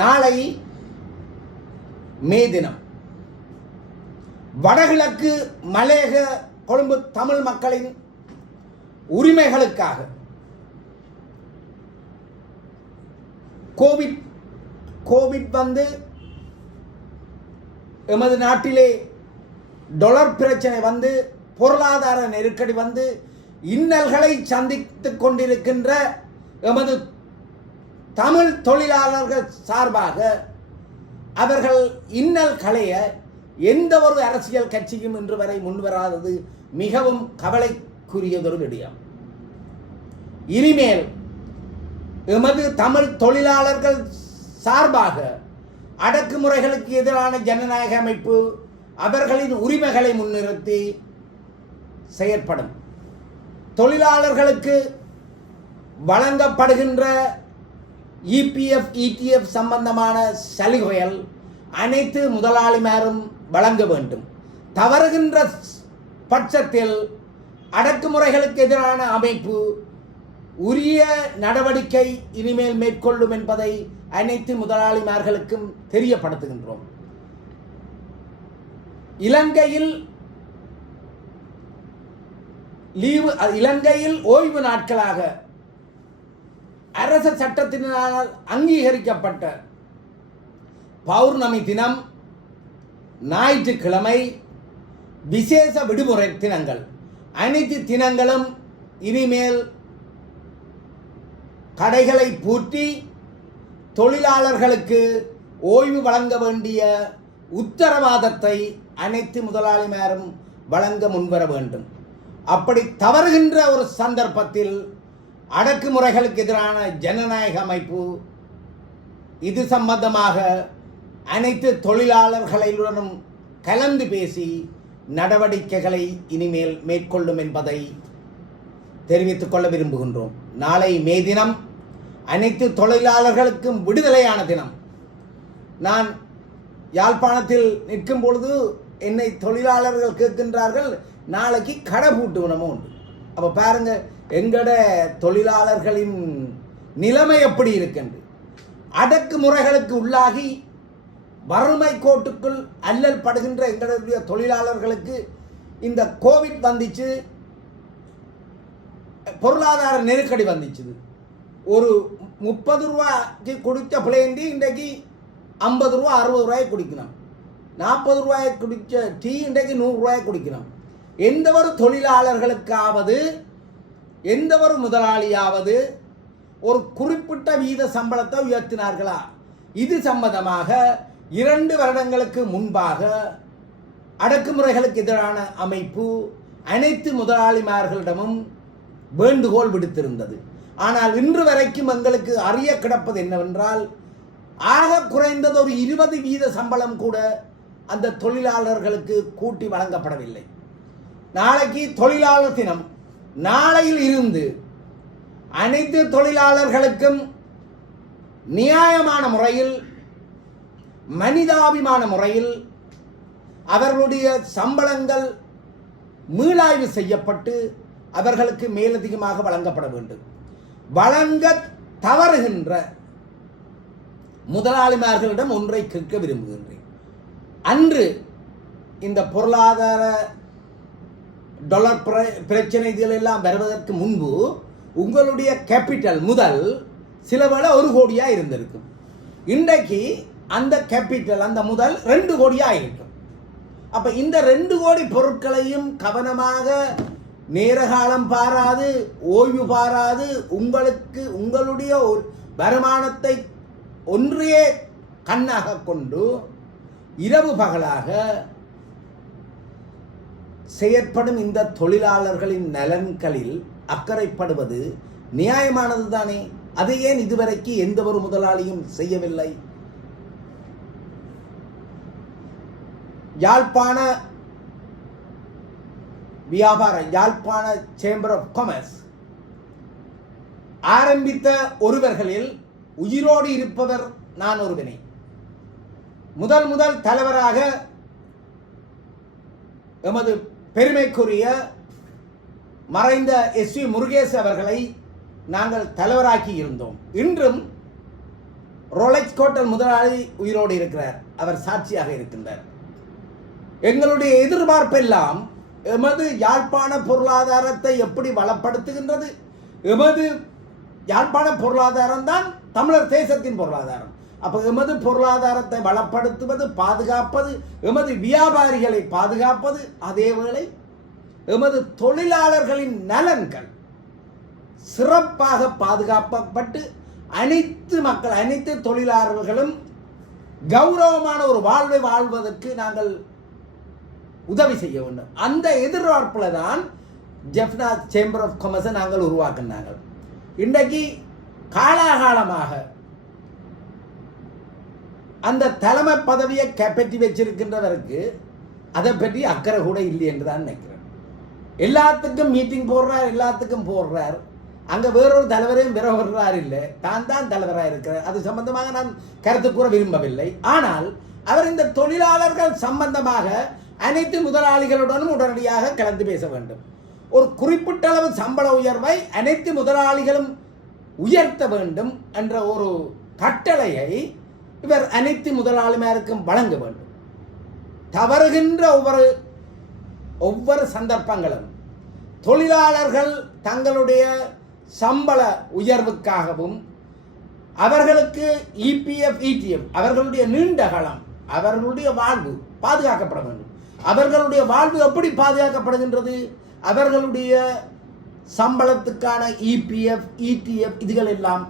நாளை மே தினம். வடகிழக்கு மலையக கொழும்பு தமிழ் மக்களின் உரிமைகளுக்காக கோவிட் வந்து எமது நாட்டிலே டொலர் பிரச்சனை வந்து பொருளாதார நெருக்கடி வந்து இன்னல்களை சந்தித்துக் கொண்டிருக்கின்ற எமது தமிழ் தொழிலாளர்கள் சார்பாக அவர்கள் இன்னல் களைய எந்த ஒரு அரசியல் கட்சியும் இன்று வரை முன்வராதது மிகவும் கவலைக்குரியதொரு விடயம். இனிமேல் எமது தமிழ் தொழிலாளர்கள் சார்பாக அடக்குமுறைகளுக்கு எதிரான ஜனநாயக அமைப்பு அவர்களின் உரிமைகளை முன்னிறுத்தி செயற்படும். தொழிலாளர்களுக்கு வழங்கப்படுகின்ற EPF, ETF சம்பந்தமான சலுகைகள் அனைத்து முதலாளிமாரும் வழங்க வேண்டும். தவறுகின்ற பட்சத்தில் அடக்குமுறைகளுக்கு எதிரான அமைப்பு உரிய நடவடிக்கை இனிமேல் மேற்கொள்ளும் என்பதை அனைத்து முதலாளிமார்களுக்கும் தெரியப்படுத்துகின்றோம். இலங்கையில் ஓய்வு நாட்களாக அரச சட்டத்தினால் அங்கீகரிக்கப்பட்ட பௌர்ணமி தினம், ஞாயிற்றுக்கிழமை, விசேஷ விடுமுறை தினங்கள் அனைத்து தினங்களும் இனிமேல் கடைகளை பூட்டி தொழிலாளர்களுக்கு ஓய்வு வழங்க வேண்டிய உத்தரவாதத்தை அனைத்து முதலாளிமாரும் வழங்க முன்வர வேண்டும். அப்படி தவறுகின்ற ஒரு சந்தர்ப்பத்தில் அடக்குமுறைகளுக்கு எதிரான ஜனநாயக அமைப்பு இது சம்பந்தமாக அனைத்து தொழிலாளர்களுடனும் கலந்து பேசி நடவடிக்கைகளை இனிமேல் மேற்கொள்ளும் என்பதை தெரிவித்துக் கொள்ள விரும்புகின்றோம். நாளை மே தினம் அனைத்து தொழிலாளர்களுக்கும் விடுதலையான தினம். நான் யாழ்ப்பாணத்தில் நிற்கும் பொழுது என்னை தொழிலாளர்கள் கேட்கின்றார்கள், நாளைக்கு கடை பூட்டுவனமோ உண்டு. அப்போ பாருங்க எங்கட தொழிலாளர்களின் நிலைமை எப்படி இருக்கின்றது. அடக்குமுறைகளுக்கு உள்ளாகி வறுமை கோட்டுக்குள் அல்லல் படுகின்ற எங்களுடைய தொழிலாளர்களுக்கு இந்த கோவிட் வந்துச்சு, பொருளாதார நெருக்கடி வந்துச்சு. ஒரு 30 ரூபாய்க்கு குடித்த பிளேண்டி இன்றைக்கு 50 ரூபா 60 ரூபாய் குடிக்கணும். 40 ரூபாய் குடித்த டீ இன்றைக்கு 100 ரூபாய் குடிக்கணும். எந்த ஒரு தொழிலாளர்களுக்காவது எந்த ஒரு முதலாளியாவது ஒரு குறிப்பிட்ட வீத சம்பளத்தை உயர்த்தினார்களா? இது சம்பந்தமாக 2 வருடங்களுக்கு முன்பாக அடக்குமுறைகளுக்கு எதிரான அமைப்பு அனைத்து முதலாளிமார்களிடமும் வேண்டுகோள் விடுத்திருந்தது. ஆனால் இன்று வரைக்கும் எங்களுக்கு அறிய கிடப்பது என்னவென்றால், ஆக குறைந்தது ஒரு 20% சம்பளம் கூட அந்த தொழிலாளர்களுக்கு கூட்டி வழங்கப்படவில்லை. நாளைக்கு தொழிலாளர் தினம். நாளையில் இருந்து அனைத்து தொழிலாளர்களுக்கும் நியாயமான முறையில், மனிதாபிமான முறையில் அவர்களுடைய சம்பளங்கள் மீளாய்வு செய்யப்பட்டு அவர்களுக்கு மேலதிகமாக வழங்கப்பட வேண்டும். வழங்க தவறுகின்ற முதலாளிமார்களிடம் ஒன்றை கேட்க விரும்புகின்றேன். அன்று இந்த பொருளாதார டொலர் பிரச்சனைகள் எல்லாம் வருவதற்கு முன்பு உங்களுடைய கேபிட்டல் முதல் சில வேளை 1 கோடியா இருந்திருக்கும். இன்றைக்கு அந்த கேபிட்டல், அந்த முதல் 2 கோடியா இருக்கும். அப்ப இந்த 2 கோடி பொருட்களையும் கவனமாக நேரகாலம் பாராது, ஓய்வு பாராது, உங்களுடைய வருமானத்தை ஒன்றையே கண்ணாக கொண்டு இரவு பகலாக செயற்படும் இந்த தொழிலாளர்களின் நலன்களில் அக்கறைப்படுவது நியாயமானது தானே? அதை ஏன் இதுவரைக்கு எந்த ஒரு முதலாளியும் செய்யவில்லை? யாழ்ப்பாண சேம்பர் ஆஃப் காமர்ஸ் ஆரம்பித்த ஒருவர்களில் உயிரோடு இருப்பவர் நான் ஒருவனே. முதல் தலைவராக எமது பெருமைக்குரிய மறைந்த SV முருகேசு அவர்களை நாங்கள் தலைவராக்கி இருந்தோம். இன்றும் ரொலெக்ஸ் ஹோட்டல் முதலாளி உயிரோடு இருக்கிறார், அவர் சாட்சியாக இருக்கின்றார். எங்களுடைய எதிர்பார்ப்பெல்லாம் எமது யாழ்ப்பாண பொருளாதாரத்தை எப்படி வளப்படுத்துகின்றது, எமது யாழ்ப்பாண பொருளாதாரம் தான் தமிழர் தேசத்தின் பொருளாதாரம். அப்போ எமது பொருளாதாரத்தை வளப்படுத்துவது, பாதுகாப்பது, எமது வியாபாரிகளை பாதுகாப்பது, அதேவேளை எமது தொழிலாளர்களின் நலன்கள் சிறப்பாக பாதுகாக்கப்பட்டு அனைத்து மக்கள், அனைத்து தொழிலாளர்களும் கௌரவமான ஒரு வாழ்வை வாழ்வதற்கு நாங்கள் உதவி செய்ய வேண்டும். அந்த எதிர்பார்ப்பில் தான் ஜெஃப்னா சேம்பர் ஆஃப் காமர்ஸை நாங்கள் உருவாக்கினாங்க. இன்றைக்கு காலாகாலமாக அந்த தலைமை பதவியை கைப்பற்றி வச்சிருக்கின்றவருக்கு அதை பற்றி அக்கறை கூட இல்லை என்று தான் நினைக்கிறேன். எல்லாத்துக்கும் மீட்டிங் போடுறார், எல்லாத்துக்கும் போடுறார். அங்கே வேறொரு தலைவரையும் விரவுறார் இல்லை, தான் தான் தலைவராக இருக்கிறார். அது சம்பந்தமாக நான் கருத்து கூற விரும்பவில்லை. ஆனால் அவர் இந்த தொழிலாளர்கள் சம்பந்தமாக அனைத்து முதலாளிகளுடனும் உடனடியாக கலந்து பேச வேண்டும். ஒரு குறிப்பிட்ட அளவு சம்பள உயர்வை அனைத்து முதலாளிகளும் உயர்த்த வேண்டும் என்ற ஒரு கட்டளையை இவர் அனைத்து முதலாளிமாருக்கும் வழங்க வேண்டும். தவறுகின்ற ஒவ்வொரு சந்தர்ப்பங்களும் தொழிலாளர்கள் தங்களுடைய சம்பள உயர்வுக்காகவும் அவர்களுக்கு EPF, ETF அவர்களுடைய நீண்ட காலம் அவர்களுடைய வாழ்வு பாதுகாக்கப்பட வேண்டும். அவர்களுடைய வாழ்வு எப்படி பாதுகாக்கப்படுகின்றது? அவர்களுடைய சம்பளத்துக்கான EPF, ETF இதுகள் எல்லாம்,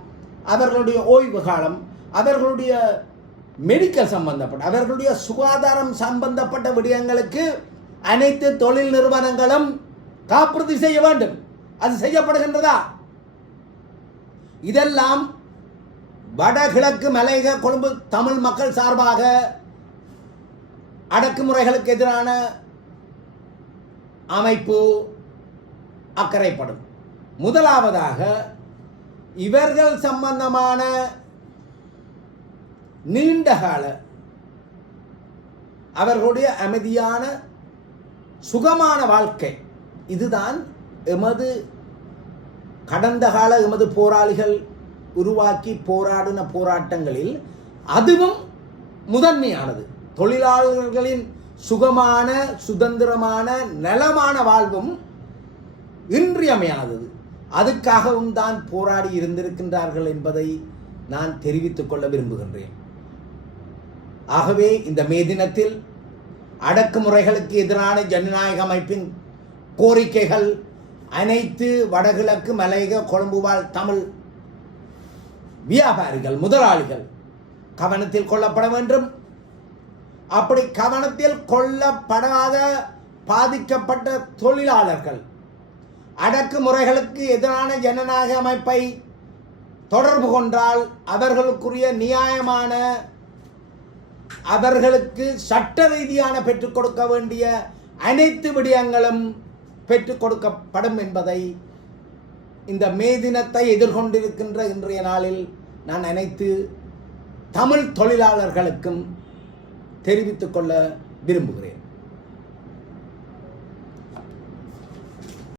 அவர்களுடைய ஓய்வு காலம், அவர்களுடைய மெடிக்கல் சம்பந்தப்பட்ட, அவர்களுடைய சுகாதாரம் சம்பந்தப்பட்ட விடயங்களுக்கு அனைத்து தொழில் நிறுவனங்களும் காப்புறுதி செய்ய வேண்டும். அது செய்யப்படுகின்றதா? இதெல்லாம் வடகிழக்கு மலையக கொழும்பு தமிழ் மக்கள் சார்பாக அடக்குமுறைகளுக்கு எதிரான அமைப்பு அக்கறைப்படும். முதலாவதாக இவர்கள் சம்பந்தமான நீண்டகால அவர்களுடைய அமைதியான சுகமான வாழ்க்கை, இதுதான் எமது கடந்த கால எமது போராளிகள் உருவாக்கி போராடின போராட்டங்களில் அதுவும் முதன்மையானது. தொழிலாளர்களின் சுகமான சுதந்திரமான நலமான வாழ்வும் இன்றியமையாதது. அதுக்காகவும் தான் போராடி இருந்திருக்கின்றார்கள் என்பதை நான் தெரிவித்துக் கொள்ள விரும்புகின்றேன். ஆகவே இந்த மே தினத்தில் அடக்குமுறைகளுக்கு எதிரான ஜனநாயக அமைப்பின் கோரிக்கைகள் அனைத்து வடகிழக்கு மலையக கொழும்பு வாழ் தமிழ் வியாபாரிகள் முதலாளிகள் கவனத்தில் கொள்ளப்பட வேண்டும். அப்படி கவனத்தில் கொள்ளப்படாத பாதிக்கப்பட்ட தொழிலாளர்கள் அடக்குமுறைகளுக்கு எதிரான ஜனநாயக அமைப்பை தொடர்பு கொண்டால் அவர்களுக்குரிய நியாயமான, அவர்களுக்கு சட்ட ரீதியான பெற்றுக் கொடுக்க வேண்டிய அனைத்து விடயங்களும் பெற்றுக் கொடுக்கப்படும் என்பதை இந்த மே தினத்தை எதிர்கொண்டிருக்கின்ற இன்றைய நாளில் நான் அனைத்து தமிழ் தொழிலாளர்களுக்கும் தெரிவித்துக் கொள்ள விரும்புகிறேன்.